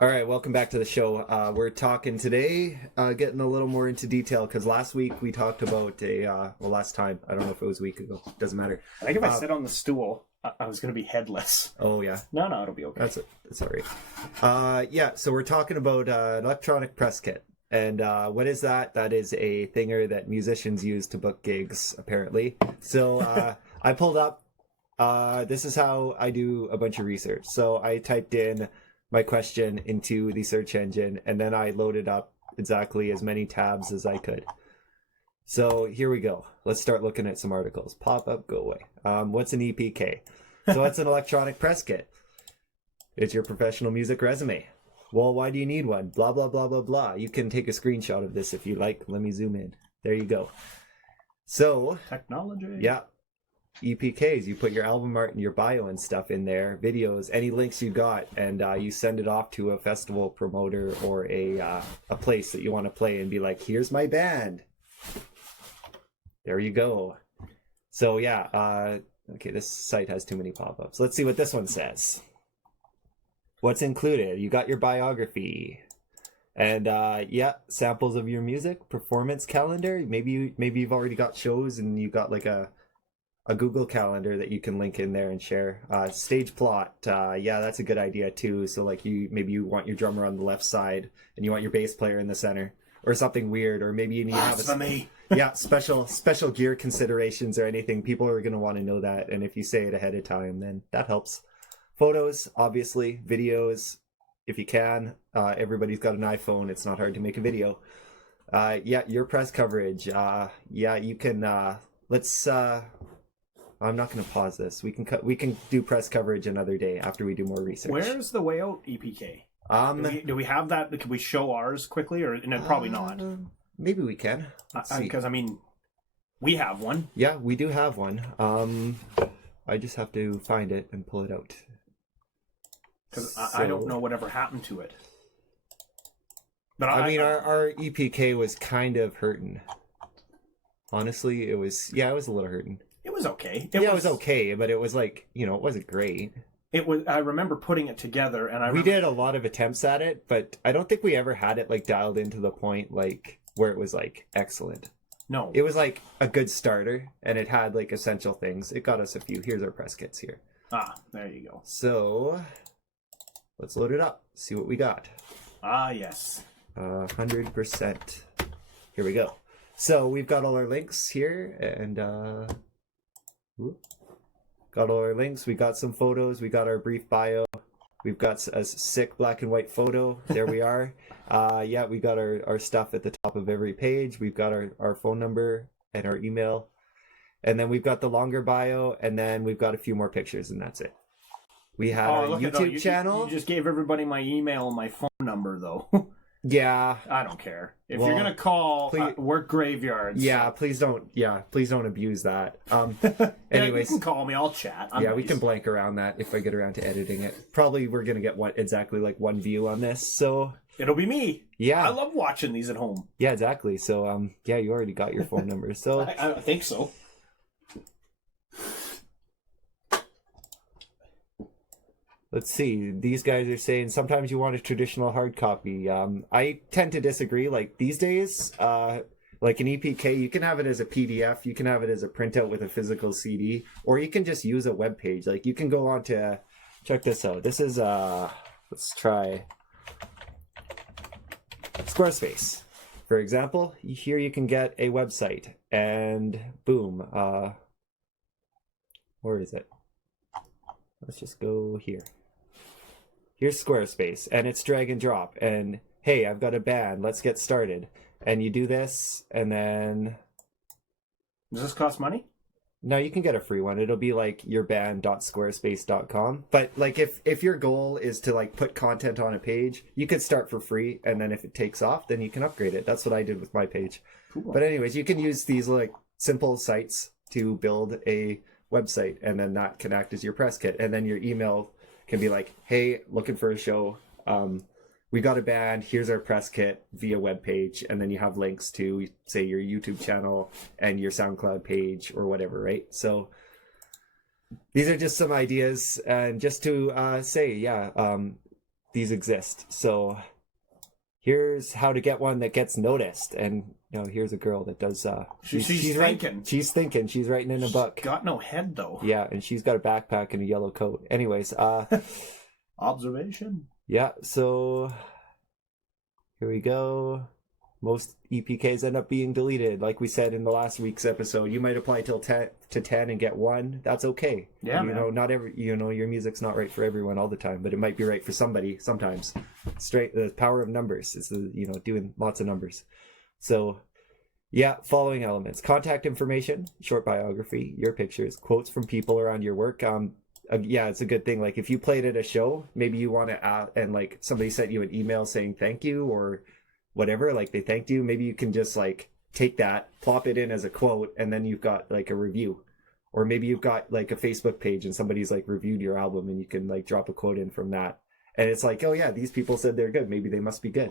All right, welcome back to the show. We're talking today, getting a little more into detail, because last week we talked about last time, I don't know if it was a week ago, doesn't matter. I think if I sit on the stool, I was going to be headless. Oh, yeah. No, it'll be okay. That's all right. So we're talking about an electronic press kit. And what is that? That is a thinger that musicians use to book gigs, apparently. So I pulled up, this is how I do a bunch of research. So I typed in my question into the search engine, and then I loaded up exactly as many tabs as I could. So here we go. Let's start looking at some articles. Pop up, go away. What's an EPK? So it's an electronic press kit. It's your professional music resume. Well, why do you need one? Blah, blah, blah, blah, blah. You can take a screenshot of this if you like. Let me zoom in. There you go. So, technology. Yeah. EPKs, you put your album art and your bio and stuff in there, videos, any links you got, and you send it off to a festival promoter or a place that you want to play and be like, here's my band. There you go. So yeah, okay, this site has too many pop-ups. Let's see what this one says. What's included? You got your biography. And yeah, samples of your music, performance calendar. Maybe you've already got shows and you got like a Google Calendar that you can link in there and share. Stage plot, yeah, that's a good idea too. So like maybe you want your drummer on the left side and you want your bass player in the center, or something weird, or maybe you need to have special gear considerations or anything. People are going to want to know that, and if you say it ahead of time, then that helps. Photos, obviously, videos, if you can. Everybody's got an iPhone. It's not hard to make a video. Yeah, your press coverage. Yeah, you can. Let's. I'm not going to pause this. We can do press coverage another day after we do more research. Where's the way out EPK? Do we have that? Can we show ours quickly, or no, probably not? Maybe we can. Because I mean, we have one. Yeah, we do have one. I just have to find it and pull it out. Because I don't know whatever happened to it. But I mean, our EPK was kind of hurting. Honestly, it was a little hurting. It was okay. It was okay, but it was like, it wasn't great. It was. I remember putting it together, and we did a lot of attempts at it, but I don't think we ever had it like dialed into the point like where it was like excellent. No, it was like a good starter, and it had like essential things. It got us a few. Here's our press kits here. There you go. So let's load it up. See what we got. Yes. 100%. Here we go. So we've got all our links here, and got all our links. We got some photos. We got our brief bio. We've got a sick black and white photo. There we are. Yeah, we got our stuff at the top of every page. We've got our phone number and our email. And then we've got the longer bio, and then we've got a few more pictures, and that's it. We have a YouTube channel. You just gave everybody my email and my phone number, though. Yeah. I don't care. If you're going to call, work graveyards. Yeah, please don't abuse that. Anyways. You can call me, I'll chat. We can blank around that if I get around to editing it. Probably we're going to get exactly one view on this, so. It'll be me. Yeah. I love watching these at home. Yeah, exactly. So, yeah, you already got your phone number, so. I think so. Let's see. These guys are saying sometimes you want a traditional hard copy. I tend to disagree. Like these days, like an EPK, you can have it as a PDF, you can have it as a printout with a physical CD, or you can just use a web page. Like you can go on to, check this out. This is let's try Squarespace, for example. Here you can get a website, and boom. Where is it? Let's just go here. Here's Squarespace, and it's drag and drop. And hey, I've got a band. Let's get started. And you do this, and then. Does this cost money? No, you can get a free one. It'll be like yourband.squarespace.com. But like if your goal is to like put content on a page, you could start for free, and then if it takes off, then you can upgrade it. That's what I did with my page. Cool. But anyways, you can use these like simple sites to build a website, and then that can act as your press kit, and then your email can be like, hey, looking for a show, we got a band, here's our press kit via web page, and then you have links to say your YouTube channel and your SoundCloud page or whatever, right? So these are just some ideas, and just to say, these exist. So here's how to get one that gets noticed. And here's a girl that does. She's thinking. She's thinking. She's writing in a book. Got no head though. Yeah, and she's got a backpack and a yellow coat. Anyways, observation. Yeah. So here we go. Most EPKs end up being deleted. Like we said in the last week's episode, you might apply till 10 and get one. That's okay. Yeah, not every, your music's not right for everyone all the time, but it might be right for somebody sometimes. The power of numbers is doing lots of numbers. So yeah, following elements: contact information, short biography, your pictures, quotes from people around your work. Yeah, it's a good thing. Like if you played at a show, maybe you want to and like somebody sent you an email saying thank you or whatever, like they thanked you, maybe you can just like take that, plop it in as a quote, and then you've got like a review. Or maybe you've got like a Facebook page and somebody's like reviewed your album and you can like drop a quote in from that. And it's like, oh yeah, these people said they're good, maybe they must be good.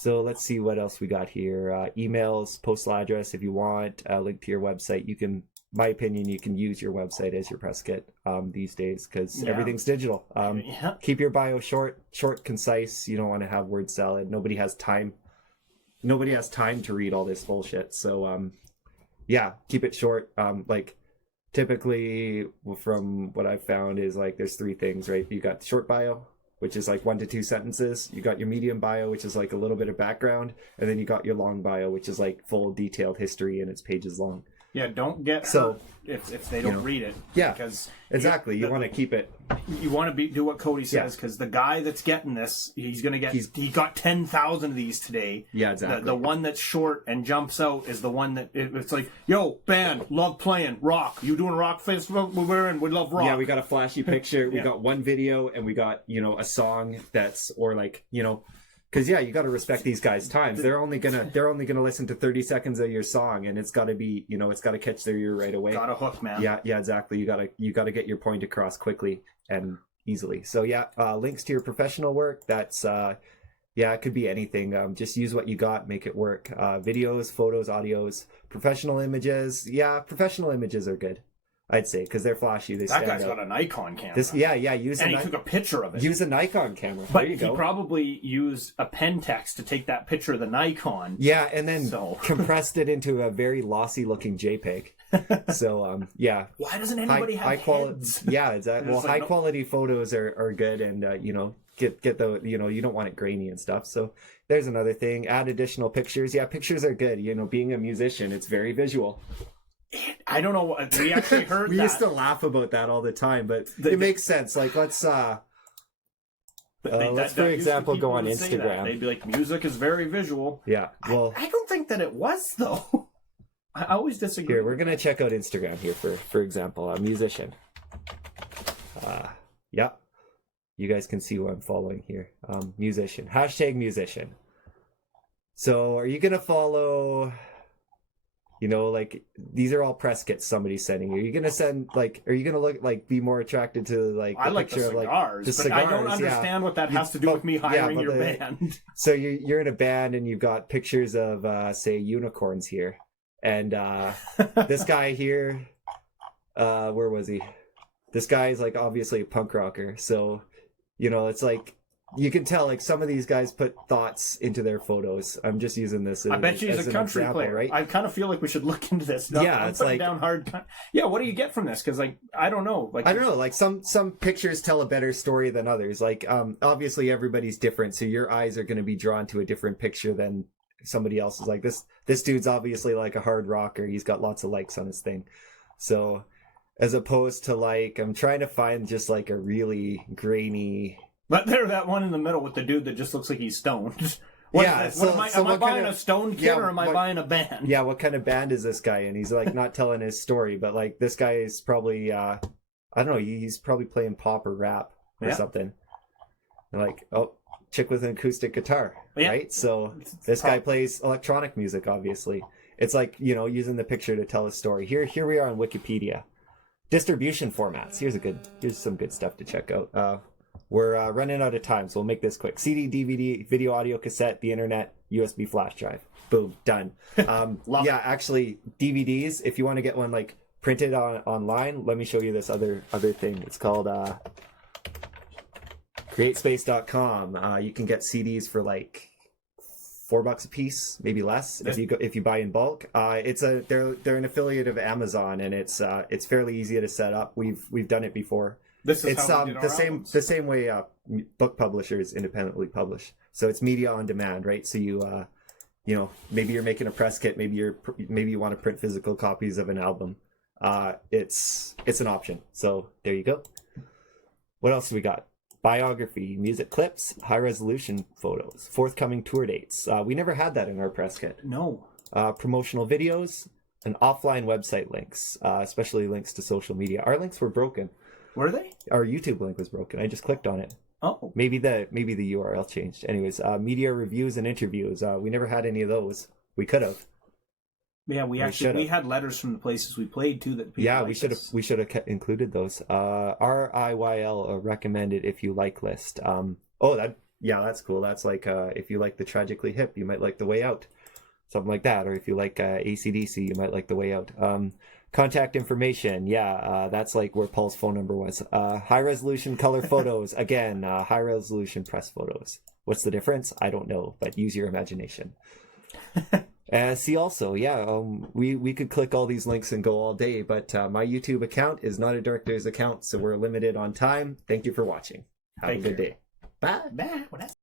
So let's see what else we got here. Emails, postal address if you want, a link to your website. You can, my opinion, you can use your website as your press kit these days because everything's digital. Keep your bio short, concise. You don't want to have word salad. Nobody has time to read all this bullshit. So yeah, keep it short. Like typically from what I've found is like there's three things, right? You got the short bio, which is like 1 to 2 sentences. You got your medium bio, which is like a little bit of background, and then you got your long bio, which is like full detailed history and it's pages long. Yeah, don't get hurt if they don't read it. Yeah, because exactly. You want to keep it. You want to do what Cody says because the guy that's getting this, he's gonna get. He got 10,000 of these today. Yeah, exactly. The one that's short and jumps out is the one that it's like, yo, band, love playing rock. You doing rock festival? We're in. We love rock. Yeah, we got a flashy picture. We got one video, and we got a song that's because you got to respect these guys' times. They're only gonna listen to 30 seconds of your song, and it's got to be it's got to catch their ear right away. Got a hook, man. Yeah, exactly. You gotta get your point across quickly and easily. So links to your professional work. That's it could be anything. Just use what you got, make it work. Videos, photos, audios, professional images. Yeah, professional images are good, I'd say, because they're flashy. That guy's got a Nikon camera. He took a picture of it. Use a Nikon camera. But there you go. He probably used a Pentax to take that picture of the Nikon. Yeah, and then compressed it into a very lossy-looking JPEG. So, Why doesn't anybody have heads? Yeah, exactly. Well, high-quality photos are good, and, get the, you don't want it grainy and stuff. So there's another thing. Add additional pictures. Yeah, pictures are good. Being a musician, it's very visual. I don't know. We actually heard we used to laugh about that all the time, but it makes sense. Like, let's for example, go on Instagram. They'd be like, music is very visual. Yeah. Well, I don't think that it was, though. I always disagree. Here, we're going to check out Instagram here, for example, a musician. Yeah. You guys can see who I'm following here. Musician. # musician. So, are you going to follow... these are all press kits somebody's sending you. Are you gonna send are you gonna be more attracted to the I like picture the cigars, the cigars? I don't understand what that has to do with me hiring your band. So you're in a band and you've got pictures of say unicorns here, and this guy here, where was he? This guy is obviously a punk rocker, so it's you can tell some of these guys put thoughts into their photos. I'm just using this as, I bet you he's a country example, player, right? I kind of feel like we should look into this. I'm putting down hard. Yeah, what do you get from this? Because I don't know. I don't know. Some pictures tell a better story than others. Obviously everybody's different, so your eyes are going to be drawn to a different picture than somebody else's. This dude's obviously a hard rocker. He's got lots of likes on his thing. So as opposed to I'm trying to find just a really grainy. But that one in the middle with the dude that just looks like he's stoned. Am I buying a stoned kid or am I buying a band? Yeah, what kind of band is this guy? And he's not telling his story, but this guy is probably I don't know, he's probably playing pop or rap or something. And chick with an acoustic guitar, right? So this guy plays electronic music, obviously. It's using the picture to tell a story. Here we are on Wikipedia. Distribution formats. Here's some good stuff to check out. We're running out of time, so we'll make this quick. CD, DVD, video, audio, cassette, the internet, USB flash drive. Boom, done. Actually, DVDs, if you want to get one printed online, let me show you this other thing. It's called createspace.com. You can get CDs for like $4 a piece, maybe less if you buy in bulk. They're an affiliate of Amazon, and it's fairly easy to set up. We've done it before. This is It's how we did our the same way book publishers independently publish. So it's media on demand, right? So maybe you're making a press kit, maybe you want to print physical copies of an album. It's an option. So there you go. What else do we got? Biography, music clips, high resolution photos, forthcoming tour dates. We never had that in our press kit. No. Promotional videos and offline website links, especially links to social media. Our links were broken. Were they? Our YouTube link was broken. I just clicked on it. Oh. Maybe the URL changed. Anyways, media reviews and interviews. We never had any of those. We could have. Yeah, we had letters from the places we played too. We should have included those. RIYL recommended if you like list. That's cool. That's like if you like the Tragically Hip, you might like The Way Out, something like that. Or if you like AC/DC, you might like The Way Out. Contact information, that's like where Paul's phone number was. High resolution color photos, again, high resolution press photos. What's the difference? I don't know, but use your imagination. See also, we could click all these links and go all day, but my YouTube account is not a Director's account, so we're limited on time. Thank you for watching. Have a good day. Bye. Bye.